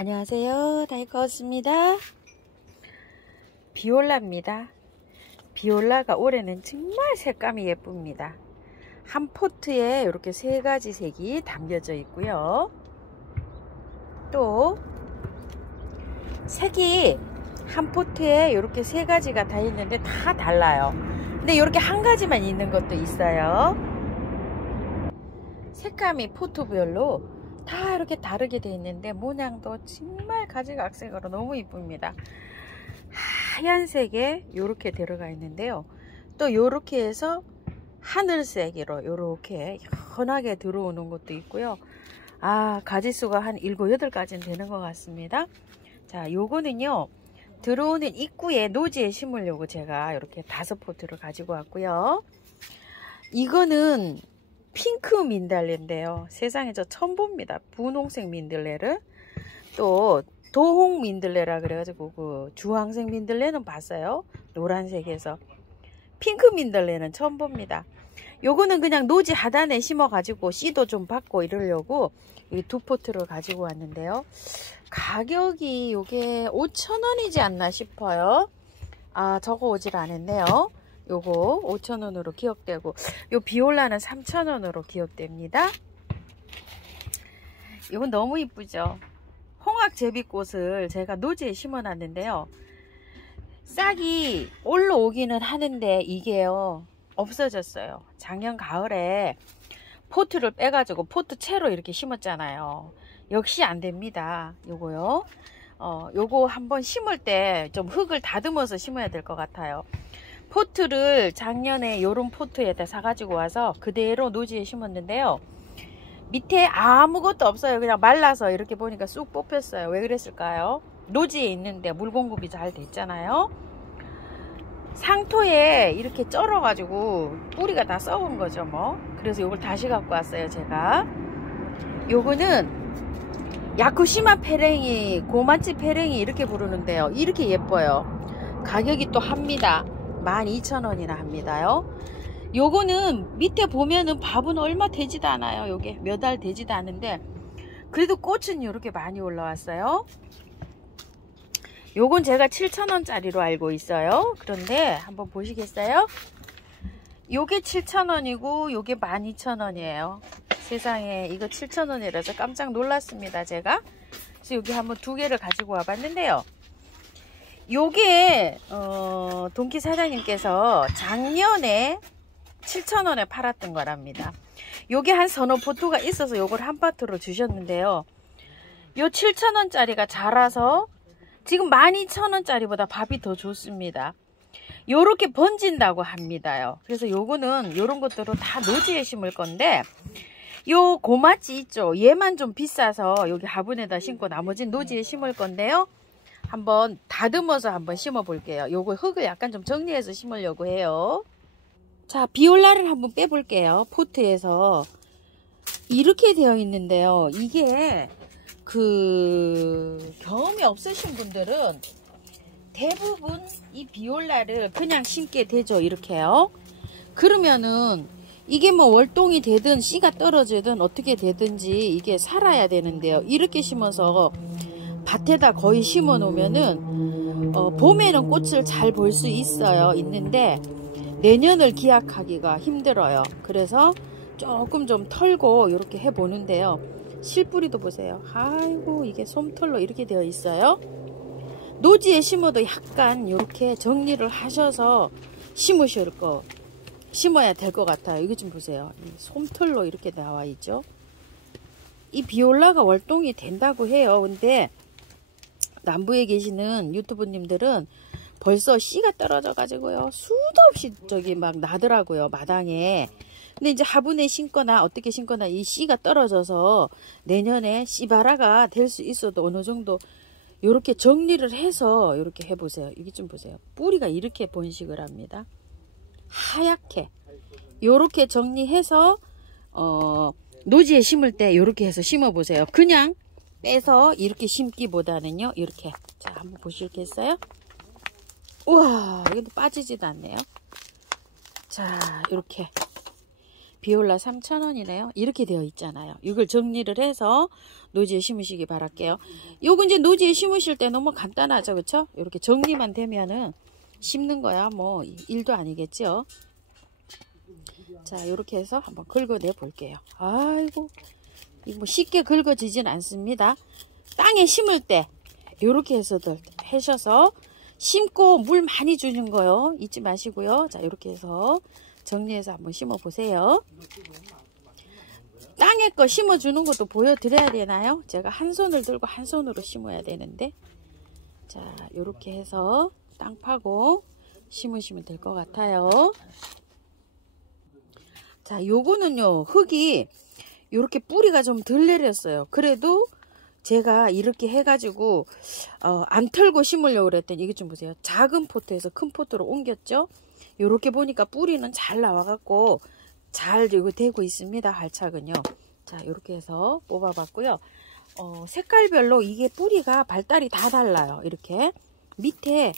안녕하세요. 다이커스입니다. 비올라입니다. 비올라가 올해는 정말 색감이 예쁩니다. 한 포트에 이렇게 세 가지 색이 담겨져 있고요. 또 색이 한 포트에 이렇게 세 가지가 다 있는데 다 달라요. 근데 이렇게 한 가지만 있는 것도 있어요. 색감이 포트별로 다 이렇게 다르게 되어 있는데 모양도 정말 가지각색으로 너무 이쁩니다. 하얀색에 이렇게 들어가 있는데요. 또 이렇게 해서 하늘색으로 이렇게 연하게 들어오는 것도 있고요. 가지수가 한 7, 8가지는 되는 것 같습니다. 자, 요거는요, 들어오는 입구에 노지에 심으려고 제가 이렇게 5포트를 가지고 왔고요. 이거는 핑크 민들레인데요. 세상에 저 처음 봅니다. 분홍색 민들레를. 또 도홍 민들레라 그래가지고 그 주황색 민들레는 봤어요. 노란색에서. 핑크 민들레는 처음 봅니다. 요거는 그냥 노지 하단에 심어 가지고 씨도 좀 받고 이러려고 이 2포트를 가지고 왔는데요. 가격이 요게 5,000원이지 않나 싶어요. 적어 오질 않았네요. 요거 5,000원으로 기억되고, 요 비올라는 3,000원으로 기억됩니다. 이건 너무 이쁘죠. 홍학 제비꽃을 제가 노지에 심어 놨는데요. 싹이 올라오기는 하는데 이게요, 없어졌어요. 작년 가을에 포트를 빼가지고 포트 채로 이렇게 심었잖아요. 역시 안 됩니다. 요거요. 요거 한번 심을 때 좀 흙을 다듬어서 심어야 될 것 같아요. 포트를 작년에 요런 포트에다 사가지고 와서 그대로 노지에 심었는데요. 밑에 아무것도 없어요. 그냥 말라서 이렇게 보니까 쑥 뽑혔어요. 왜 그랬을까요? 노지에 있는데 물 공급이 잘 됐잖아요. 상토에 이렇게 쩔어가지고 뿌리가 다 썩은 거죠 뭐. 그래서 요걸 다시 갖고 왔어요 제가. 요거는 야쿠시마 페랭이, 고마치 페랭이 이렇게 부르는데요. 이렇게 예뻐요. 가격이 또 합니다. 12,000원이나 합니다요. 요거는 밑에 보면은 밥은 얼마 되지도 않아요. 요게 몇 알 되지도 않은데 그래도 꽃은 이렇게 많이 올라왔어요. 요건 제가 7,000원짜리로 알고 있어요. 그런데 한번 보시겠어요? 요게 7,000원이고 요게 12,000원이에요 세상에, 이거 7,000원이라서 깜짝 놀랐습니다 제가. 그래서 여기 한번 2개를 가지고 와 봤는데요. 요게 동키 사장님께서 작년에 7,000원에 팔았던 거랍니다. 요게 한 서너 포트가 있어서 요걸 한 파트로 주셨는데요. 요 7,000원짜리가 자라서 지금 12,000원짜리보다 밥이 더 좋습니다. 요렇게 번진다고 합니다요. 그래서 요거는 요런 것들로 다 노지에 심을 건데, 요 고마치 있죠, 얘만 좀 비싸서 여기 화분에다 심고 나머지는 노지에 심을 건데요. 한번 다듬어서 한번 심어 볼게요. 요거 흙을 약간 좀 정리해서 심으려고 해요. 자, 비올라를 한번 빼볼게요. 포트에서 이렇게 되어 있는데요. 이게 경험이 없으신 분들은 대부분 이 비올라를 그냥 심게 되죠. 이렇게요. 그러면은 이게 뭐 월동이 되든 씨가 떨어지든 어떻게 되든지 이게 살아야 되는데요. 이렇게 심어서 밭에다 거의 심어 놓으면은 봄에는 꽃을 잘 볼 수 있는데 내년을 기약하기가 힘들어요. 그래서 조금 좀 털고 이렇게 해 보는데요. 실뿌리도 보세요. 아이고, 이게 솜털로 이렇게 되어 있어요. 노지에 심어도 약간 이렇게 정리를 하셔서 심어야 될 것 같아요. 이거 좀 보세요. 솜털로 이렇게 나와 있죠. 이 비올라가 월동이 된다고 해요. 근데 남부에 계시는 유튜브님들은 벌써 씨가 떨어져 가지고요, 수도 없이 저기 막 나더라고요, 마당에. 근데 이제 화분에 심거나 어떻게 심거나 이 씨가 떨어져서 내년에 씨바라가 될 수 있어도 어느 정도 요렇게 정리를 해서 요렇게 해보세요. 이게 좀 보세요. 뿌리가 이렇게 번식을 합니다. 하얗게 요렇게 정리해서 노지에 심을 때 요렇게 해서 심어 보세요. 그냥 빼서 이렇게 심기보다는요, 이렇게. 자, 한번 보시겠어요? 우와, 이것도 빠지지도 않네요. 자, 이렇게 비올라 3,000원이네요. 이렇게 되어 있잖아요. 이걸 정리를 해서 노지에 심으시기 바랄게요. 요거 이제 노지에 심으실 때 너무 간단하죠, 그쵸? 이렇게 정리만 되면은 심는 거야 뭐 일도 아니겠죠. 자, 이렇게 해서 한번 긁어내 볼게요. 아이고, 이거 뭐 쉽게 긁어지진 않습니다. 땅에 심을 때 이렇게 해서들 하셔서 심고 물 많이 주는 거요 잊지 마시고요. 자, 이렇게 해서 정리해서 한번 심어 보세요. 땅에 거 심어 주는 것도 보여드려야 되나요? 제가 한 손을 들고 한 손으로 심어야 되는데, 자, 이렇게 해서 땅 파고 심으시면 될 것 같아요. 자, 요거는요, 흙이 이렇게 뿌리가 좀 덜 내렸어요. 그래도 제가 이렇게 해가지고 안 털고 심으려고 그랬더니 이게 좀 보세요. 작은 포트에서 큰 포트로 옮겼죠. 이렇게 보니까 뿌리는 잘 나와갖고 잘 이거 되고 있습니다. 활착은요. 자, 이렇게 해서 뽑아봤고요. 색깔별로 이게 뿌리가 발달이 다 달라요. 이렇게 밑에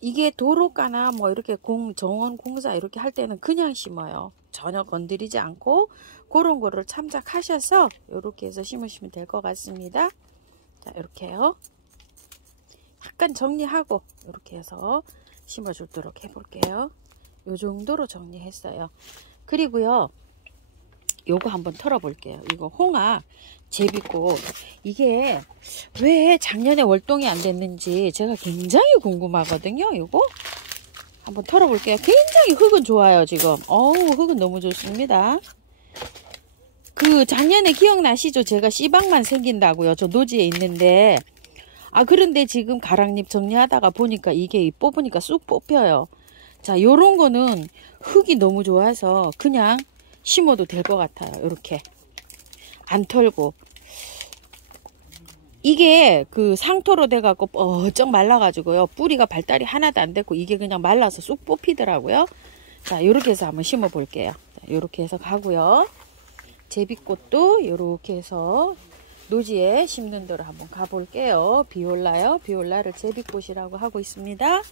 이게 도로가나 뭐 이렇게 정원 공사 이렇게 할 때는 그냥 심어요. 전혀 건드리지 않고 그런 거를 참작하셔서 이렇게 해서 심으시면 될 것 같습니다. 자, 이렇게요. 약간 정리하고 이렇게 해서 심어 주도록 해볼게요. 요 정도로 정리했어요. 그리고요, 요거 한번 털어 볼게요. 이거 홍합 제비꽃, 이게 왜 작년에 월동이 안 됐는지 제가 굉장히 궁금하거든요. 요거 한번 털어 볼게요. 굉장히 흙은 좋아요. 지금 흙은 너무 좋습니다. 그 작년에 기억나시죠? 제가 씨방만 생긴다고요. 저 노지에 있는데, 그런데 지금 가랑잎 정리하다가 보니까 이게 뽑으니까 쑥 뽑혀요. 자, 요런 거는 흙이 너무 좋아서 그냥 심어도 될 것 같아요. 이렇게 안 털고. 이게 그 상토로 돼갖고 쩍 말라가지고요, 뿌리가 발달이 하나도 안 됐고 이게 그냥 말라서 쑥 뽑히더라고요. 자, 요렇게 해서 한번 심어 볼게요. 요렇게 해서 가고요. 제비꽃도 요렇게 해서 노지에 심는 대로 한번 가볼게요. 비올라요. 비올라를 제비꽃이라고 하고 있습니다.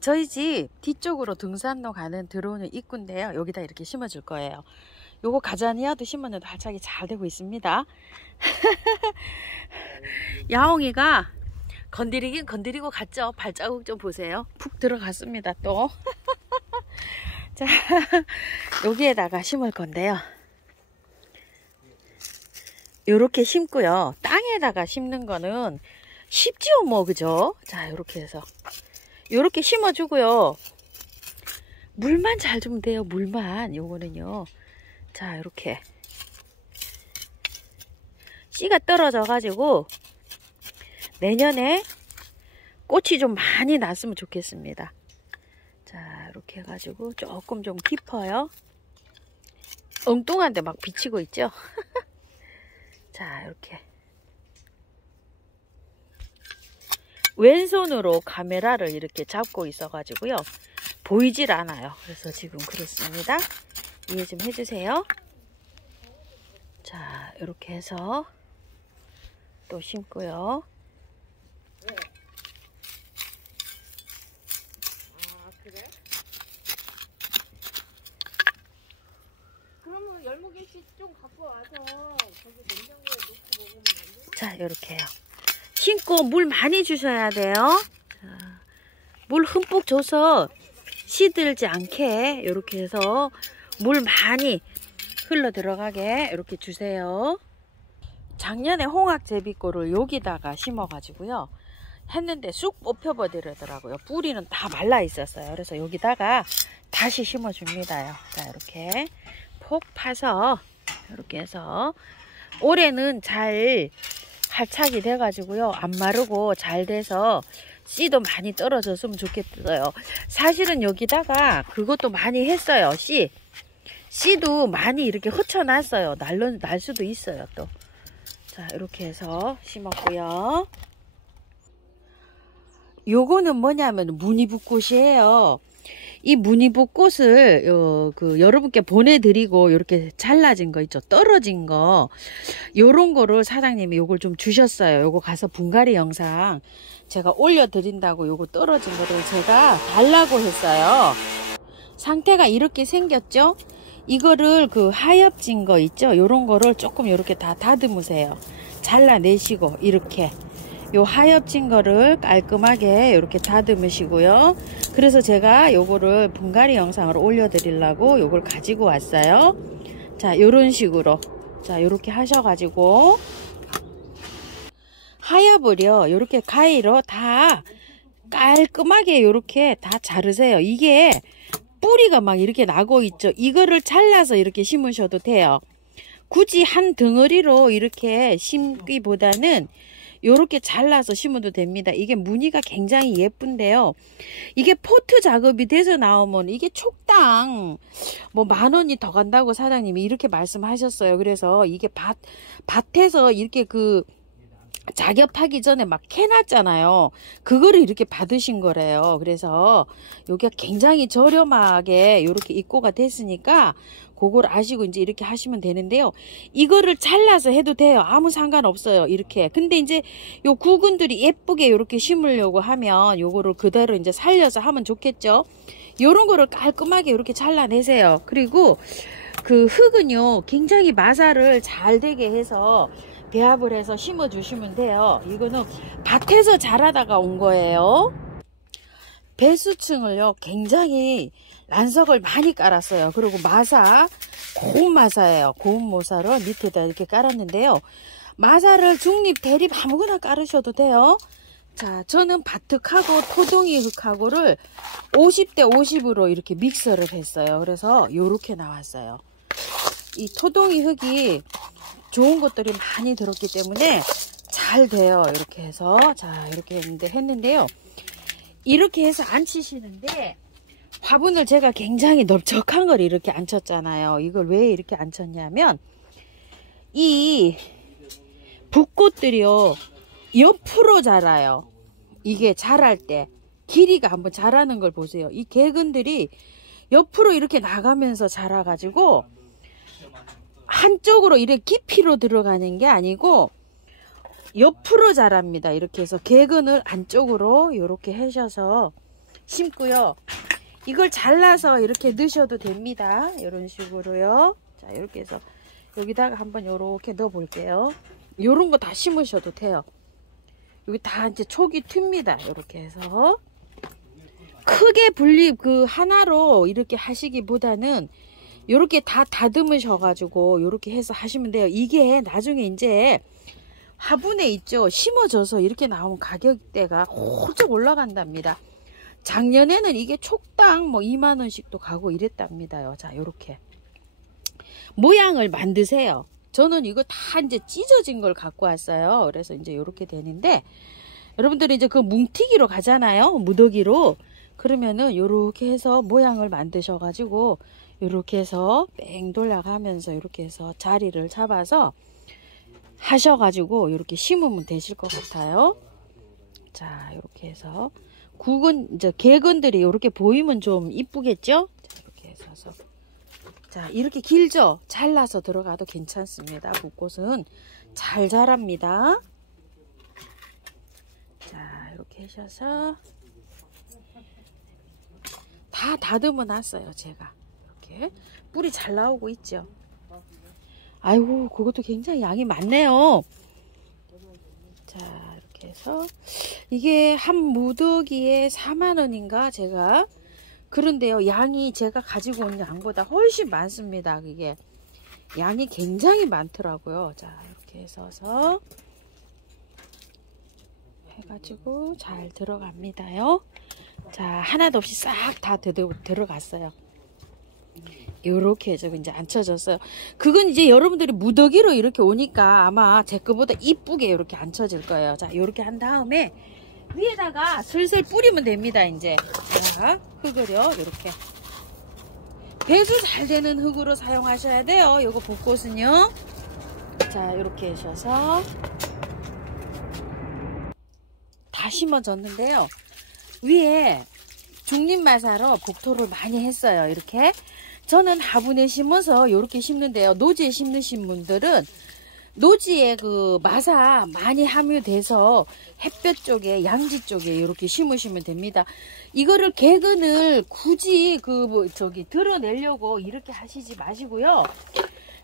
저희 집 뒤쪽으로 등산로 가는 들어오는 입구인데요. 여기다 이렇게 심어줄 거예요. 요거 가자니아도 심었는데 활착이 잘 되고 있습니다. 야옹이가 건드리긴 건드리고 갔죠. 발자국 좀 보세요. 푹 들어갔습니다 또. 자, 여기에다가 심을 건데요. 요렇게 심고요. 땅에다가 심는 거는 쉽지요 뭐, 그죠? 자, 요렇게 해서 요렇게 심어주고요. 물만 잘 주면 돼요. 물만. 요거는요. 자, 이렇게 씨가 떨어져 가지고 내년에 꽃이 좀 많이 났으면 좋겠습니다. 자, 이렇게 해가지고 조금 좀 깊어요. 엉뚱한데 막 비치고 있죠. 자, 이렇게 왼손으로 카메라를 이렇게 잡고 있어 가지고요, 보이질 않아요. 그래서 지금 그렇습니다. 이해 좀 해주세요. 자, 이렇게 해서 또 심고요. 그래? 그러면 10개씩 좀 갖고 와서 거기 냉장고에 넣고 먹으면 안 돼? 자, 이렇게요. 심고 물 많이 주셔야 돼요. 자, 물 흠뻑 줘서 시들지 않게 이렇게 해서 물 많이 흘러 들어가게 이렇게 주세요. 작년에 홍학 제비꽃을 여기다가 심어 가지고요 했는데 쑥 뽑혀 버리더라고요. 뿌리는 다 말라 있었어요. 그래서 여기다가 다시 심어 줍니다요. 자, 이렇게 폭 파서 이렇게 해서 올해는 잘 활착이 돼 가지고요 안 마르고 잘 돼서 씨도 많이 떨어졌으면 좋겠어요. 사실은 여기다가 그것도 많이 했어요. 씨도 많이 이렇게 흩어놨어요. 날 수도 있어요 또. 자, 이렇게 해서 심었고요. 요거는 뭐냐면 무늬붓꽃이에요. 이 무늬붓꽃을 여러분께 보내드리고 이렇게 잘라진 거 있죠, 떨어진 거, 요런 거를 사장님이 요걸 좀 주셨어요. 요거 가서 분갈이 영상 제가 올려드린다고 요거 떨어진 거를 제가 달라고 했어요. 상태가 이렇게 생겼죠? 이거를 그 하엽진 거 있죠? 요런 거를 조금 이렇게 다 다듬으세요. 잘라내시고 이렇게 요 하엽진 거를 깔끔하게 이렇게 다듬으시고요. 그래서 제가 요거를 분갈이 영상을 올려드리려고 요걸 가지고 왔어요. 자, 요런 식으로 자 요렇게 하셔가지고 하엽을요 요렇게 가위로 다 깔끔하게 요렇게 다 자르세요. 이게 뿌리가 막 이렇게 나고 있죠. 이거를 잘라서 이렇게 심으셔도 돼요. 굳이 한 덩어리로 이렇게 심기보다는 요렇게 잘라서 심어도 됩니다. 이게 무늬가 굉장히 예쁜데요. 이게 포트 작업이 돼서 나오면 이게 촉당 뭐 10,000원이 더 간다고 사장님이 이렇게 말씀하셨어요. 그래서 이게 밭에서 이렇게 그 작업하기 전에 막 캐놨잖아요. 그거를 이렇게 받으신 거래요. 그래서 여기가 굉장히 저렴하게 이렇게 입고가 됐으니까 그걸 아시고 이제 이렇게 하시면 되는데요. 이거를 잘라서 해도 돼요. 아무 상관없어요. 이렇게. 근데 이제 요 구근들이 예쁘게 이렇게 심으려고 하면 요거를 그대로 이제 살려서 하면 좋겠죠. 요런 거를 깔끔하게 이렇게 잘라내세요. 그리고 그 흙은요 굉장히 마사를 잘 되게 해서 배합을 해서 심어 주시면 돼요. 이거는 밭에서 자라다가 온 거예요. 배수층을요 굉장히 란석을 많이 깔았어요. 그리고 마사 고운 마사예요. 고운 모사를 밑에다 이렇게 깔았는데요. 마사를 중립 대립 아무거나 깔으셔도 돼요. 자, 저는 밭흙하고 토동이 흙하고를 50대 50으로 이렇게 믹서를 했어요. 그래서 요렇게 나왔어요. 이 토동이 흙이 좋은 것들이 많이 들었기 때문에 잘 돼요. 이렇게 해서 자 이렇게 했는데요. 이렇게 해서 안 치시는데 화분을 제가 굉장히 넓적한 걸 이렇게 안 쳤잖아요. 이걸 왜 이렇게 안 쳤냐면 이 붓꽃들이요 옆으로 자라요. 이게 자랄 때 길이가 한번 자라는 걸 보세요. 이 개근들이 옆으로 이렇게 나가면서 자라가지고 한쪽으로 이렇게 깊이로 들어가는 게 아니고 옆으로 자랍니다. 이렇게 해서 개근을 안쪽으로 이렇게 하셔서 심고요. 이걸 잘라서 이렇게 넣으셔도 됩니다. 이런 식으로요. 자, 이렇게 해서 여기다가 한번 이렇게 넣어 볼게요. 이런 거 다 심으셔도 돼요. 여기 다 이제 촉이 튑니다. 이렇게 해서 크게 분립 하나로 이렇게 하시기보다는 요렇게 다 다듬으셔가지고 요렇게 해서 하시면 돼요. 이게 나중에 이제 화분에 있죠. 심어져서 이렇게 나오면 가격대가 홀쩍 올라간답니다. 작년에는 이게 촉당 뭐 20,000원씩도 가고 이랬답니다요. 자, 요렇게 모양을 만드세요. 저는 이거 다 이제 찢어진 걸 갖고 왔어요. 그래서 이제 요렇게 되는데 여러분들이 이제 그 뭉티기로 가잖아요. 무더기로. 그러면은 요렇게 해서 모양을 만드셔가지고 이렇게 해서 뺑 돌아가면서 이렇게 해서 자리를 잡아서 하셔가지고 이렇게 심으면 되실 것 같아요. 자, 이렇게 해서 구근 이제 개근들이 이렇게 보이면 좀 이쁘겠죠? 자, 이렇게 해서 자 이렇게 길죠? 잘라서 들어가도 괜찮습니다. 붓꽃은 잘 자랍니다. 자, 이렇게 하셔서 다 다듬어 놨어요. 제가 이렇게 뿌리 잘 나오고 있죠. 아이고, 그것도 굉장히 양이 많네요. 자, 이렇게 해서 이게 한 무더기에 40,000원인가 제가. 그런데요, 양이 제가 가지고 온 양보다 훨씬 많습니다. 그게 양이 굉장히 많더라고요. 자, 이렇게 해서 해가지고 잘 들어갑니다요. 자, 하나도 없이 싹 다 들어갔어요. 요렇게 해서 이제 안 쳐졌어요. 그건 이제 여러분들이 무더기로 이렇게 오니까 아마 제 거보다 이쁘게 이렇게 안 쳐질 거예요. 자, 요렇게 한 다음에 위에다가 슬슬 뿌리면 됩니다. 이제 자, 흙을요 이렇게 배수 잘 되는 흙으로 사용하셔야 돼요. 요거 붓꽃은요. 자, 이렇게 하셔서 다 심어졌는데요. 위에 중립마사로 복토를 많이 했어요. 이렇게 저는 화분에 심어서 이렇게 심는데요. 노지에 심으신 분들은 노지에 그 마사 많이 함유돼서 햇볕 쪽에 양지 쪽에 이렇게 심으시면 됩니다. 이거를 개근을 굳이 드러내려고 이렇게 하시지 마시고요.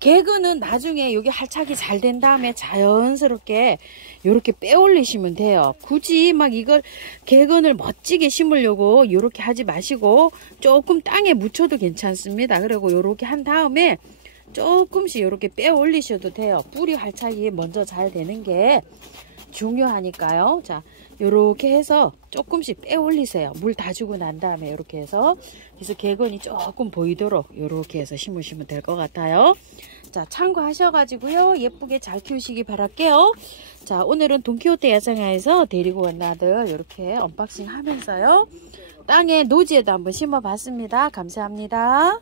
개근은 나중에 여기 할착이 잘 된 다음에 자연스럽게 이렇게 빼올리시면 돼요. 굳이 막 이걸 개근을 멋지게 심으려고 이렇게 하지 마시고 조금 땅에 묻혀도 괜찮습니다. 그리고 이렇게 한 다음에 조금씩 이렇게 빼올리셔도 돼요. 뿌리 할착이 먼저 잘 되는 게 중요하니까요. 자, 요렇게 해서 조금씩 빼올리세요. 물 다 주고 난 다음에 이렇게 해서 그래서 개근이 조금 보이도록 이렇게 해서 심으시면 될 것 같아요. 자, 참고하셔가지고요. 예쁘게 잘 키우시기 바랄게요. 자, 오늘은 돈키호테 야생화에서 데리고 온 나들 이렇게 언박싱 하면서요. 땅에 노지에도 한번 심어봤습니다. 감사합니다.